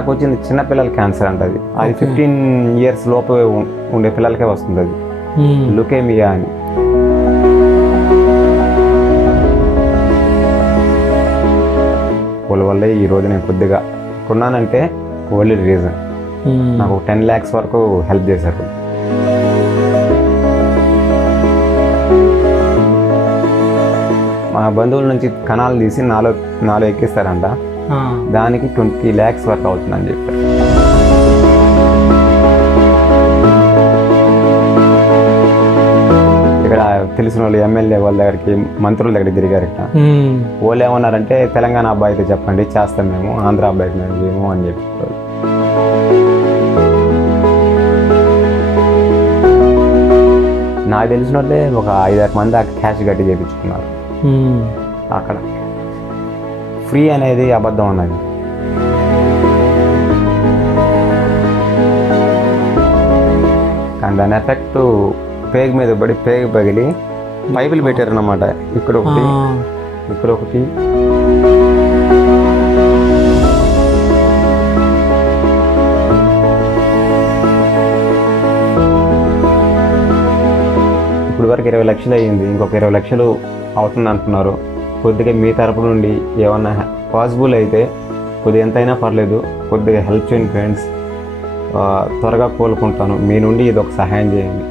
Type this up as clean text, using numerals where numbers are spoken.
నాకు వచ్చింది చిన్నపిల్లల క్యాన్సర్ అంటది. అది 15 years లోపు ఉండే పిల్లలకే వస్తుంది. అది లుకేమియా అని. వాళ్ళ వల్లే ఈరోజు నేను కొద్దిగా కొన్నానంటే ఓన్లీ రీజన్ నాకు 10 lakhs వరకు హెల్ప్ చేశారు. మా బంధువుల నుంచి కణాలు తీసి నాలో ఎక్కిస్తారంట. దానికి 20 lakhs వరకు అవుతుందని చెప్పారు. ఇక్కడ తెలిసిన వాళ్ళు ఎమ్మెల్యే వాళ్ళ దగ్గరికి, మంత్రుల దగ్గరికి తిరిగారు. ఇక్కడ వాళ్ళు ఏమన్నారంటే తెలంగాణ అబ్బాయి అయితే చెప్పండి చేస్తాం మేము, ఆంధ్ర అబ్బాయికి మేము చేయము అని చెప్పారు. నాకు తెలిసిన వాళ్ళే ఒక 5-6 మంది ఆ క్యాష్ కట్టి చేయించుకున్నారు. అక్కడ ఫ్రీ అనేది అబద్ధం ఉన్నది. కానీ దాని ఎఫెక్ట్ పేగు మీద పడి పేగు పగిలి పైపులు పెట్టారన్నమాట. ఇక్కడ ఒకటి, ఇక్కడ ఒకటి. ఇప్పుడు వరకు 20 లక్షలు అయ్యింది. ఇంకొక 20 లక్షలు అవుతుంది అంటున్నారు. కొద్దిగా మీ తరపు నుండి ఏమన్నా పాసిబుల్ అయితే కొద్దిగా ఎంతైనా పర్లేదు, కొద్దిగా హెల్ప్ చేయండి ఫ్రెండ్స్. త్వరగా కోలుకుంటాను. మీ నుండి ఇది ఒక సహాయం చేయండి.